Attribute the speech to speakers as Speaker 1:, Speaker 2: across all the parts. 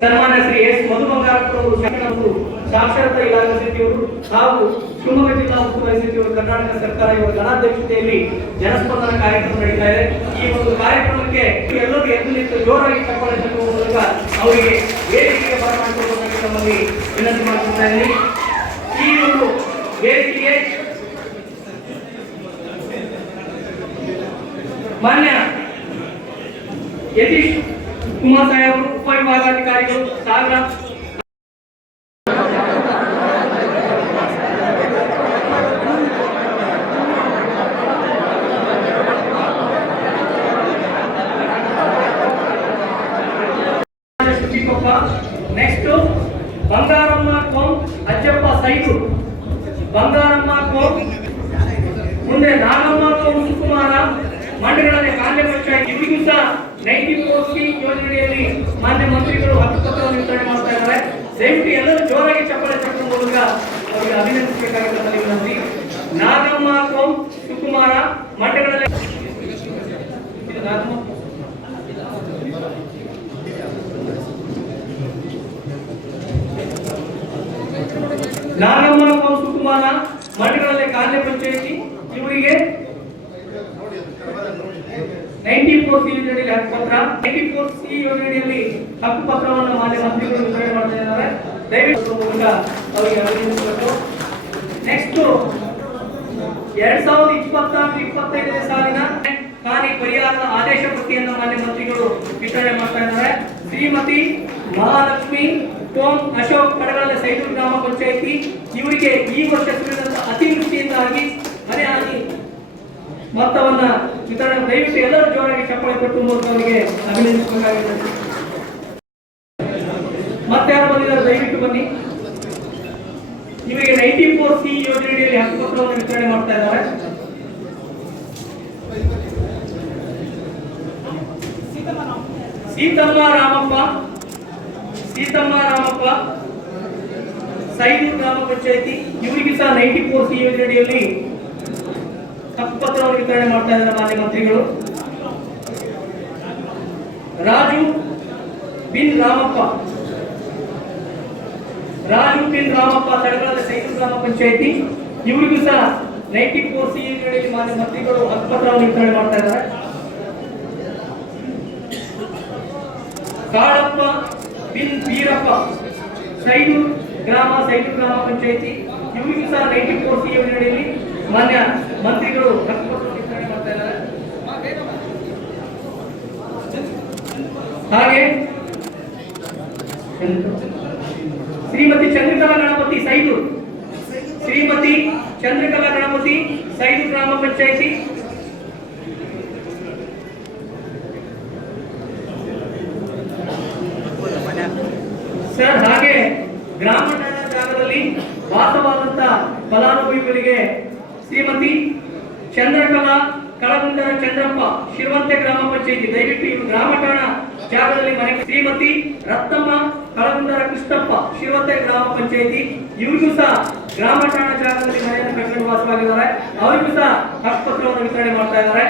Speaker 1: ಸನ್ಮಾನ್ಯ ಶ್ರೀ ಎಸ್ ಮಧು ಬಂಗಾರಪ್ಪರವರು ಸಾಕ್ಷರತಾ ಇಲಾಖೆ ಸಚಿವರು ಹಾಗೂ ಶಿವಮೊಗ್ಗ ಜಿಲ್ಲಾ ಉಸ್ತುವಾರಿ ಸಚಿವರು ಕರ್ನಾಟಕ ಸರ್ಕಾರ ಇವರ ಗಣಾಧ್ಯಕ್ಷತೆಯಲ್ಲಿ ಜನಸ್ಪಂದನ ಕಾರ್ಯಕ್ರಮ ನಡೀತಾ ಇದೆ. ಈ ಒಂದು ಕಾರ್ಯಕ್ರಮಕ್ಕೆ ಎಲ್ಲರೂ ಎದ್ದು ನಿಂತು ಜೋರಾಗಿ ಚಪ್ಪಾಳೆ ಮೂಲಕ ಅವರಿಗೆ ವೇದಿಕೆಗೆ ಬರಮಾಡಿಕೊಳ್ಳುವ ನಮ್ಮಲ್ಲಿ ವಿನಂತಿ ಮಾಡ್ತಾ ಇದ್ದೀನಿ. ಈ ಒಂದು ವೇದಿಕೆಗೆ ಮಾನ್ಯ ಯತೀಶ್ ಕುಮಾರ್ ಸಾಹೇಬರು ಉಪವಿಭಾಗಾಧಿಕಾರಿಗಳು ಸಾಗರ ದೀಪಪ್ಪ ನೆಕ್ಸ್ಟ್ ಬಂಗಾರಮ್ಮ ಕೋಂ ಅಜ್ಜಪ್ಪ ಸೈಟು ಬಂಗಾರಮ್ಮ ಕೋಂ ಮುಂದೆ ನಾಗಮ್ಮ ಕೋಂ ಸುಕುಮಾರ ಮಂಡಳದ ಕಾರ್ಯ ಪಂಚಾಯತ್ ಕೋಟಿ ಯೋಜನೆಯಲ್ಲಿ ಮಾನ್ಯ ಮಂತ್ರಿಗಳು ಹತ್ತು ಪತ್ರವನ್ನು ವಿತರಣೆ ಮಾಡ್ತಾ ಇದ್ದಾರೆ. ದಯವಿಟ್ಟು ಎಲ್ಲರೂ ಜೋರಾಗಿ ಚಪ್ಪಾಳೆ ಚಕ್ರ ಮೂಲಕ ಅವರಿಗೆ ಅಭಿನಂದಿಸಬೇಕಾಗಿರುತ್ತದೆ ವಿನಂತಿ ನಾಗಮ್ಮ ಸೋಮ್ ಸುಕುಮಾರ ಮಂಡ್ಯಗಳಲ್ಲಿ ನಾಗಮ್ಮ. ಕೋಂ ಸುಕುಮಾರ ಮಂಡ್ಯಗಳಲ್ಲಿ ಕಾರ್ಯ ಪಂಚಾಯಿತಿ. ಇವರಿಗೆ ನೈಂಟಿ ಫೋರ್ ಸಿ ಯೋಜನೆಯಲ್ಲಿ ಹಕ್ಕು ಪತ್ರ. ನೈಂಟಿ ಫೋರ್ ಸಿ ಯೋಜನೆಯಲ್ಲಿ ಹಕ್ಕು ಪತ್ರವನ್ನು ಮಾನ್ಯ ಮಂತ್ರಿಗಳು ವಿತರಣೆ ಮಾಡ್ತಾ ಇದ್ದಾರೆ. ದಯವಿಟ್ಟು ಮೂಲಕ ಅವರಿಗೆ ಅಭಿನಂದಿಸಬೇಕು ನೆಕ್ಸ್ಟ್ ಎರಡ್ ಸಾವಿರದ ಇಪ್ಪತ್ನಾಲ್ಕು, ಇಪ್ಪತ್ತೈದನೇ ಸಾಲಿನ ಹಾನಿ ಪರಿಹಾರದ ಆದೇಶ ಪಟ್ಟಿಯನ್ನು ಮಾನ್ಯ ಮಂತ್ರಿಗಳು ವಿತರಣೆ ಮಾಡ್ತಾ ಇದ್ದಾರೆ. ಶ್ರೀಮತಿ ಮಹಾಲಕ್ಷ್ಮಿ ಟೋಮ್ ಅಶೋಕ್ ಕಡಗಲ ಸೈದೂರು ಗ್ರಾಮ ಪಂಚಾಯಿತಿ, ಇವರಿಗೆ ಈ ವರ್ಷ ಸುರಿದಂತಹ ಅತಿವೃಷ್ಟಿಯಿಂದಾಗಿ ಮೊತ್ತವನ್ನ ವಿತರಣೆ, ದಯವಿಟ್ಟು ಎಲ್ಲರೂ ಜೋರಾಗಿ ಚಪ್ಪಳೆ ಕೊಟ್ಟು ಮೂಲಕ ಅವರಿಗೆ ಅಭಿನಂದಿಸಬೇಕಾಗಿದೆ. ಮತ್ತೆ ಯಾರು ಬಂದಿದ್ದಾರೆ, ದಯವಿಟ್ಟು ಬನ್ನಿ. ಇವರಿಗೆ ನೈಂಟಿ ಫೋರ್ ಸಿ ಯೋಜನೆಯಲ್ಲಿ ಹಕ್ಕುಪತ್ರವನ್ನು ವಿತರಣೆ ಮಾಡ್ತಾ ಇದ್ದಾರೆ. ಸೀತಮ್ಮ ರಾಮಪ್ಪ ಸೀತಮ್ಮ ರಾಮಪ್ಪ, ಸೈದು ಗ್ರಾಮ ಪಂಚಾಯತಿ ಇವರಿಗೆ ಸಹ ನೈಂಟಿ ಫೋರ್ ಸಿ ಯೋಜನೆಯಲ್ಲಿ ಹಕ್ಕುಪತ್ರವನ್ನು ವಿತರಣೆ ಮಾಡ್ತಾ ಇದ್ದಾರೆ ಮಾನ್ಯ ಮಂತ್ರಿಗಳು. ರಾಜು ಬಿನ್ ರಾಮಪ್ಪ. ರಾಜು ಬಿನ್ ರಾಮಪ್ಪ ತಡಗಳ ಸೈನಿಕ ಗ್ರಾಮ ಪಂಚಾಯತಿ. ಇವರಿಗೂ ಸಹ ನೈಂಟಿ ಫೋರ್ ಸಿ ಮಾನ್ಯ ಮಂತ್ರಿಗಳು ಹಕ್ಕುಪತ್ರವನ್ನು ವಿತರಣೆ ಮಾಡ್ತಾ ಇದ್ದಾರೆ. ಕಾಳಪ್ಪ ಬಿನ್ ಬೀರಪ್ಪ ಸೈನು ಗ್ರಾಮ ಸೈದೂರು ಗ್ರಾಮ ಪಂಚಾಯಿತಿ. ಇವರಿಗೂ ಸಹ ನೈಂಟಿ ಫೋರ್ ಸಿ ಮಾನ್ಯ ಮಂತ್ರಿಗಳು ಹಾಗೆ ಶ್ರೀಮತಿ ಚಂದ್ರಕಲಾ ಗಣಪತಿ ಸೈದು. ಶ್ರೀಮತಿ ಚಂದ್ರಕಲಾ ಗಣಪತಿ ಸೈದು ಗ್ರಾಮ ಪಂಚಾಯತಿ. ಸರ್, ಹಾಗೆ ಗ್ರಾಮ ಠಾಣಾ ಜಾಗದಲ್ಲಿ ವಾಸವಾದಂತ ಫಲಾನುಭವಿಗಳಿಗೆ ಶ್ರೀಮತಿ ಚಂದ್ರಕಲಾ ಕಳಗುಂದರ ಚಂದ್ರಪ್ಪ ಶಿರವಂತೆ ಗ್ರಾಮ ಪಂಚಾಯಿತಿ. ದಯವಿಟ್ಟು ಇವರು ಗ್ರಾಮ ಠಾಣ ಜಾಗದಲ್ಲಿ ಮನೆ ಶ್ರೀಮತಿ ರತ್ನಮ್ಮ ಕಳಗುಂದರ ಕೃಷ್ಣಪ್ಪ ಶಿರವಂತೆ ಗ್ರಾಮ ಪಂಚಾಯಿತಿ. ಇವರಿಗೂ ಸಹ ಗ್ರಾಮ ಠಾಣ ಜಾಗದಲ್ಲಿ ಮನೆಯನ್ನು ಕಟ್ಟಲು ವಾಸವಾಗಿದ್ದಾರೆ. ಅವರಿಗೂ ಸಹ ಹಕ್ಕುಪತ್ರವನ್ನು ವಿತರಣೆ ಮಾಡ್ತಾ ಇದ್ದಾರೆ.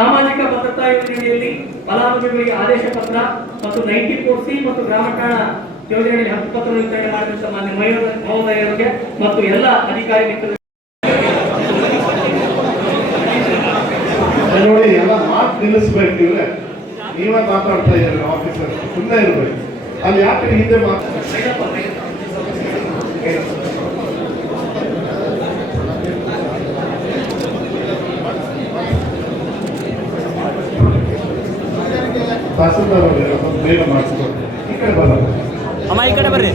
Speaker 1: ಸಾಮಾಜಿಕ ಭದ್ರತಾ ಯೋಜನೆಯಲ್ಲಿ ಫಲಾನುಭವಿಗಳಿಗೆ ಆದೇಶ ಪತ್ರ ಮತ್ತು ನೈಂಟಿ ಫೋರ್ ಸಿ ಮತ್ತು ಗ್ರಾಮ ಠಾಣ ಯೋಜನೆಯಲ್ಲಿ ಹಕ್ಕುಪತ್ರ ವಿತರಣೆ ಮಾಡಿದಂತ ಮಾನ್ಯ ಮಹೋದಯ- ಮಹೋದಯರಿಗೆ ಮತ್ತು ಎಲ್ಲ ಅಧಿಕಾರಿ ಮಿತ್ರರಿಗೆ.
Speaker 2: ನೋಡಿ, ಎಲ್ಲ ಮಾತು ನಿಲ್ಲಿಸ್ಬೇಕು ಇವ್ರೆ ಮಾತಾಡ್ತಾ ಇದ್ದಾರೆ ಆಫೀಸರ್ ಸುಮ್ಮನೆ ಇರ್ಬೇಕು. ಅಲ್ಲಿ ಯಾಕೆ ಹಿಂದೆ ಮಾತು ತಹಸೀಲ್ದಾರ್ ಬೇಗ ಮಾಡಿಸ್ಕೊಡ್ತಾರೆ. ಈ ಕಡೆ ಬರೋದು
Speaker 3: ಅಮ್ಮ ಈ ಕಡೆ ಬರ್ರಿ.